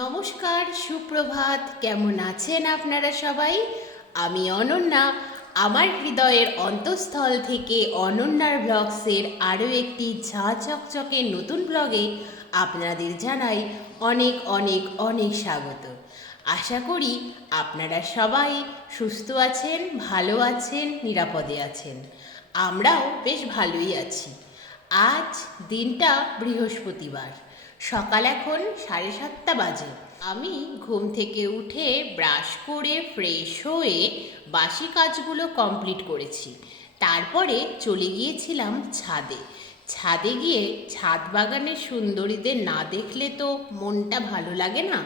নমস্কার, সুপ্রভাত। কেমন আছেন আপনারা সবাই? আমি অনন্যা। আমার হৃদয়ের অন্তঃস্থল থেকে অনন্যার ব্লগসের আরও একটি ঝাঁ চকচকে নতুন ব্লগে আপনাদের জানাই অনেক অনেক অনেক স্বাগত। আশা করি আপনারা সবাই সুস্থ আছেন, ভালো আছেন, নিরাপদে আছেন। আমরাও বেশ ভালোই আছি। আজ দিনটা বৃহস্পতিবার। সকাল এখন সাড়ে সাতটা বাজে। আমি ঘুম থেকে উঠে ব্রাশ করে ফ্রেশ হয়ে বাসি কাজগুলো কমপ্লিট করেছি। তারপরে চলে গিয়েছিলাম ছাদে। ছাদে গিয়ে ছাদ বাগানের সুন্দরীদের না দেখলে তো মনটা ভালো লাগে না।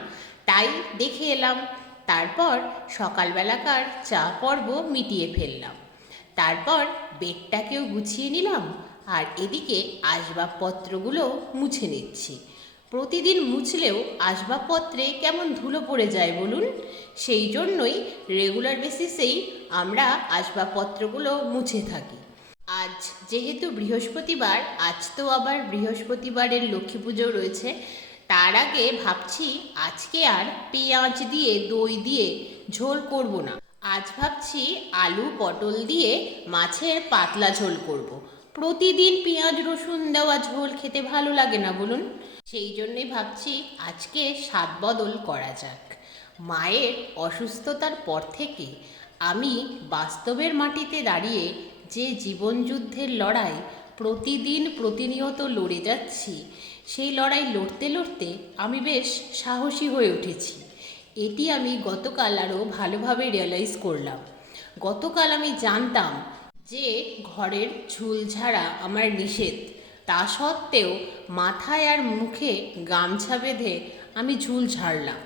তাই দেখে এলাম। তারপর সকালবেলাকার চা পর্ব মিটিয়ে ফেললাম। তারপর বেডটাকেও গুছিয়ে নিলাম। আর এদিকে আসবাবপত্রগুলো মুছে নিচ্ছি। প্রতিদিন মুছলেও আসবাবপত্রে কেমন ধুলো পড়ে যায় বলুন? সেই জন্যই রেগুলার বেসিসেই আমরা আসবাবপত্রগুলো মুছে থাকি। আজ যেহেতু বৃহস্পতিবার, আজ তো আবার বৃহস্পতিবারের লক্ষ্মী পুজো রয়েছে, তার আগে ভাবছি আজকে আর পেঁয়াজ দিয়ে, দই দিয়ে ঝোল করব না। আজ ভাবছি আলু, পটল দিয়ে মাছের পাতলা ঝোল করব। প্রতিদিন পেঁয়াজ, রসুন দেওয়া ঝোল খেতে ভালো লাগে না, বলুন। সেই জন্যে ভাবছি আজকে স্বাদ বদল করা যাক। মায়ের অসুস্থতার পর থেকে আমি বাস্তবের মাটিতে দাঁড়িয়ে যে জীবনযুদ্ধের লড়াই প্রতিদিন প্রতিনিয়ত লড়ে যাচ্ছি, সেই লড়াই লড়তে লড়তে আমি বেশ সাহসী হয়ে উঠেছি। এটি আমি গতকাল আরও ভালোভাবে রিয়েলাইজ করলাম। গতকাল আমি জানতাম যে ঘরের ঝুল ঝাড়া আমার নিষেধ, তা সত্ত্বেও মাথায় আর মুখে গামছা বেঁধে আমি ঝুল ঝাড়লাম।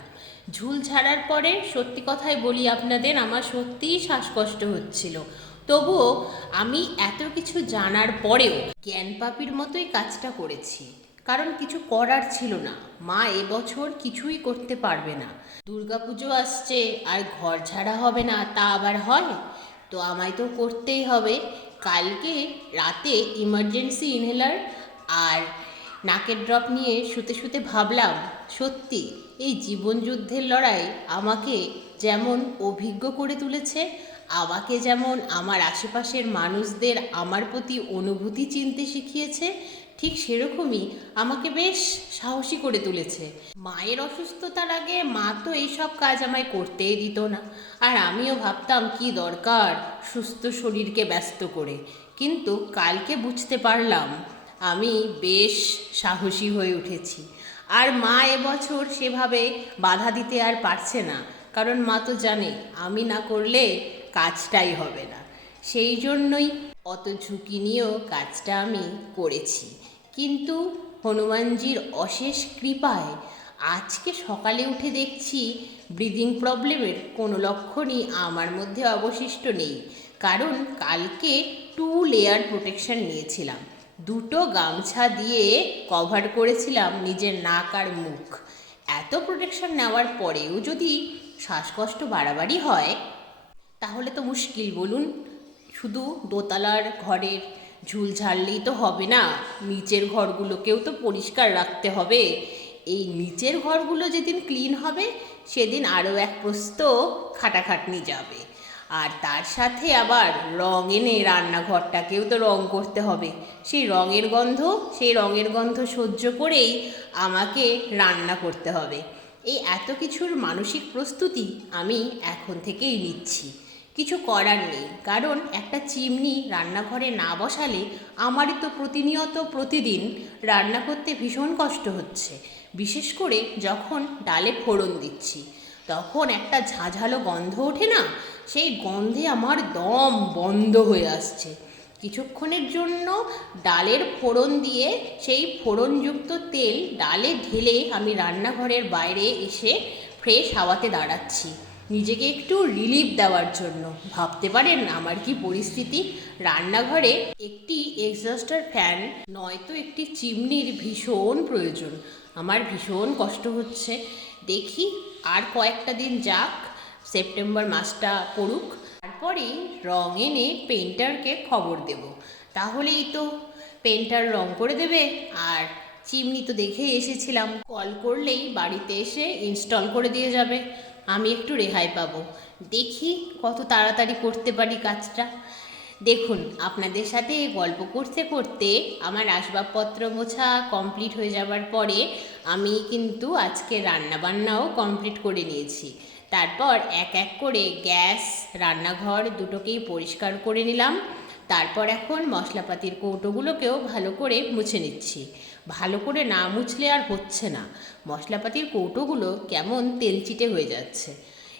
ঝুল ঝাড়ার পরে সত্যি কথাই বলি আপনাদের, আমার সত্যিই শ্বাসকষ্ট হচ্ছিল। তবুও আমি এত কিছু জানার পরেও জ্ঞান পাপির মতোই কাজটা করেছি। কারণ কিছু করার ছিল না। মা এবছর কিছুই করতে পারবে না। দুর্গাপুজো আসছে, আর ঘর ঝাড়া হবে না, তা আবার হয়? তো আমায় তো করতেই হবে। কালকে রাতে ইমার্জেন্সি ইনহেলার আর নাকের ড্রপ নিয়ে শুতে শুতে ভাবলাম, সত্যি এই জীবনযুদ্ধের লড়াই আমাকে যেমন অভিজ্ঞ করে তুলেছে, আমাকে যেমন আমার আশেপাশের মানুষদের আমার প্রতি অনুভূতি চিনতে শিখিয়েছে ঠিক সেরকমই আমাকে বেশ সাহসী করে তুলেছে। মায়ের অসুস্থতার আগে মা তো এইসব কাজ আমায় করতেই দিত না। আর আমিও ভাবতাম, কি দরকার সুস্থ শরীরকে ব্যস্ত করে। কিন্তু কালকে বুঝতে পারলাম, আমি বেশ সাহসী হয়ে উঠেছি। আর মা এবছর সেভাবে বাধা দিতে আর পারছে না। কারণ মা তো জানে, আমি না করলে কাজটাই হবে না। সেই জন্যই অত ঝুঁকি নিয়েও কাজটা আমি করেছি। কিন্তু হনুমানজির অশেষ কৃপায় আজকে সকালে উঠে দেখছি ব্রিদিং প্রবলেমের কোনো লক্ষণই আমার মধ্যে অবশিষ্ট নেই। কারণ কালকে টু লেয়ার প্রোটেকশন নিয়েছিলাম। দুটো গামছা দিয়ে কভার করেছিলাম নিজের নাক আর মুখ। এত প্রোটেকশন নেওয়ার পরেও যদি শ্বাসকষ্ট বাড়াবাড়ি হয়, তাহলে তো মুশকিল বলুন। শুধু দোতলার ঘরের ঝুল ঝাড়লেই তো হবে না, নিচের ঘরগুলোকেও তো পরিষ্কার রাখতে হবে। এই নিচের ঘরগুলো যেদিন ক্লিন হবে, সেদিন আরও এক প্রস্ত খাটাখাটনি যাবে। আর তার সাথে আবার রং এনে রান্নাঘরটাকেও তো রং করতে হবে। সেই রঙের গন্ধ, সেই রঙের গন্ধ সহ্য করেই আমাকে রান্না করতে হবে। এই এত কিছুর মানসিক প্রস্তুতি আমি এখন থেকেই নিচ্ছি। কিছু করার নেই। কারণ একটা চিমনি রান্নাঘরে না বসালে আমারই তো প্রতিনিয়ত প্রতিদিন রান্না করতে ভীষণ কষ্ট হচ্ছে। বিশেষ করে যখন ডালে ফোড়ন দিচ্ছি। তখন একটা ঝাঁঝালো গন্ধ ওঠে না? সেই গন্ধে আমার দম বন্ধ হয়ে আসছে। কিছুক্ষণের জন্য ডালের ফোড়ন দিয়ে সেই ফোড়নযুক্ত তেল ডালে ঢেলে আমি রান্নাঘরের বাইরে এসে ফ্রেশ হাওয়াতে দাঁড়াচ্ছি। নিজেকে একটু রিলিফ দেওয়ার জন্য। ভাবতে পারেন আমার কি পরিস্থিতি? রান্নাঘরে একটি এক্সস্টার ফ্যান নয়তো একটি চিমনির ভীষণ প্রয়োজন। আমার ভীষণ কষ্ট হচ্ছে। দেখি আর কয়েকটা দিন যাক, সেপ্টেম্বর মাসটা পড়ুক। তারপরেই রং এনে পেন্টারকে খবর দেব। তাহলেই তো পেন্টার রং করে দেবে। আর চিমনি তো দেখেই এসেছিলাম। কল করলেই বাড়িতে এসে ইনস্টল করে দিয়ে যাবে। আমি একটু রেহাই পাবো। দেখি কত তাড়াতাড়ি করতে পারি কাজটা। দেখুন, আপনাদের সাথে গল্প করতে করতে আমার আসবাবপত্র মোছা কমপ্লিট হয়ে যাবার পরে আমি কিন্তু আজকে রান্নাবান্নাও কমপ্লিট করে নিয়েছি। তারপর এক এক করে গ্যাস, রান্নাঘর দুটোকেই পরিষ্কার করে নিলাম। তারপর এখন মশলাপাতির কৌটোগুলোকেও ভালো করে মুছে নিচ্ছি। ভালো করে না মুছলে আর হচ্ছে না। মশলাপাতির কৌটোগুলো কেমন তেলচিটে হয়ে যাচ্ছে।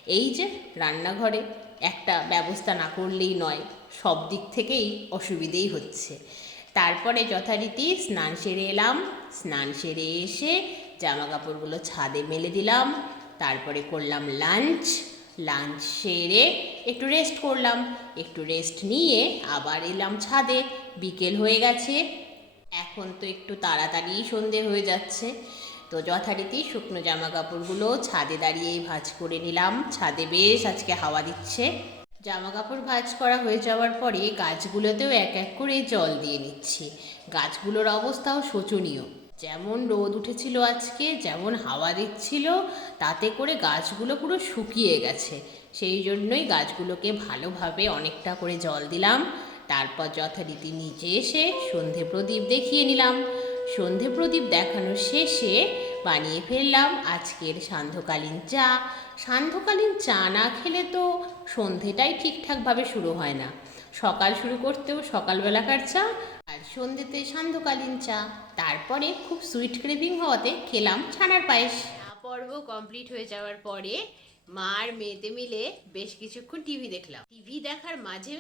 এই যে রান্নাঘরে একটা ব্যবস্থা না করলেই নয়, সব দিক থেকেই অসুবিধেই হচ্ছে। তারপরে যথারীতি স্নান সেরে এলাম। স্নান সেরে এসে জামা কাপড়গুলো ছাদে মেলে দিলাম। তারপরে করলাম লাঞ্চ। লাঞ্চ সেরে একটু রেস্ট করলাম। একটু রেস্ট নিয়ে আবার এলাম ছাদে। বিকেল হয়ে গেছে। এখন তো একটু তাড়াতাড়ি সন্ধে হয়ে যাচ্ছে। তো যথারীতি শুকনো জামা কাপড়গুলো ছাদে দাঁড়িয়েই ভাঁজ করে নিলাম। ছাদে বেশ আজকে হাওয়া দিচ্ছে। জামা কাপড় ভাঁজ করা হয়ে যাওয়ার পরে গাছগুলোতেও এক এক করে জল দিয়ে নিচ্ছি। গাছগুলোর অবস্থাও শোচনীয়। যেমন রোদ উঠেছিল আজকে, যেমন হাওয়া দিচ্ছিল, তাতে করে গাছগুলো পুরো শুকিয়ে গেছে। সেই জন্যই গাছগুলোকে ভালোভাবে অনেকটা করে জল দিলাম। তারপর যথারীতি নিচে এসে সন্ধে প্রদীপ দেখিয়ে নিলাম। সন্ধে প্রদীপ দেখানো শেষে বানিয়ে ফেললাম আজকের সান্ধ্যকালীন চা। সান্ধ্যকালীন চা না খেলে তো সন্ধেটাই ঠিকঠাকভাবে শুরু হয় না। সকাল শুরু করতেও সকালবেলাকার চা আর সন্ধেতে সান্ধ্যকালীন চা। তারপরে খুব সুইট ক্রেভিং হওয়াতে খেলাম ছানার পায়েস। পর্ব কমপ্লিট হয়ে যাওয়ার পরে মা আর মেয়েতে মিলে বেশ কিছুক্ষণ টিভি দেখলাম। টিভি দেখার মাঝে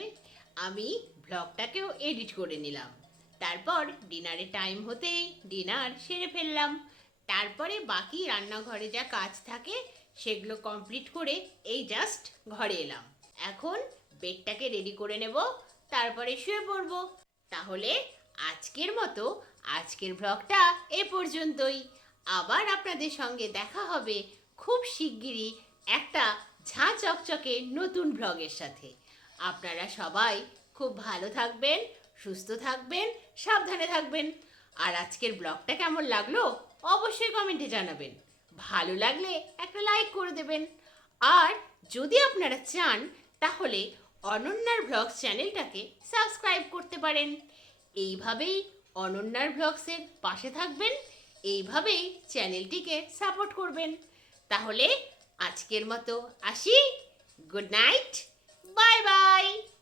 আমি ব্লগটাকেও এডিট করে নিলাম। তারপর ডিনারের টাইম হতেই ডিনার সেরে ফেললাম। তারপরে বাকি রান্নাঘরে যা কাজ থাকে সেগুলো কমপ্লিট করে এই জাস্ট ঘরে এলাম। এখন বেডটাকে রেডি করে নেব, তারপরে শুয়ে পড়ব। তাহলে আজকের মতো আজকের ব্লগটা এ পর্যন্তই। আবার আপনাদের সঙ্গে দেখা হবে খুব শিগগিরই একটা ঝাঁ চকচকে নতুন ব্লগের সাথে। আপনারা সবাই খুব ভালো থাকবেন, সুস্থ থাকবেন, সাবধানে থাকবেন। আর আজকের ব্লগটা কেমন লাগল অবশ্যই কমেন্টে জানাবেন। ভালো লাগলে একটা লাইক করে দেবেন। আর যদি আপনারা চান, তাহলে অনন্যার ব্লগস চ্যানেলটাকে সাবস্ক্রাইব করতে পারেন। এইভাবেই অনন্যার ব্লগসের পাশে থাকবেন, এইভাবেই চ্যানেলটিকে সাপোর্ট করবেন। তাহলে আজকের মতো আসি। Good night. Bye-bye.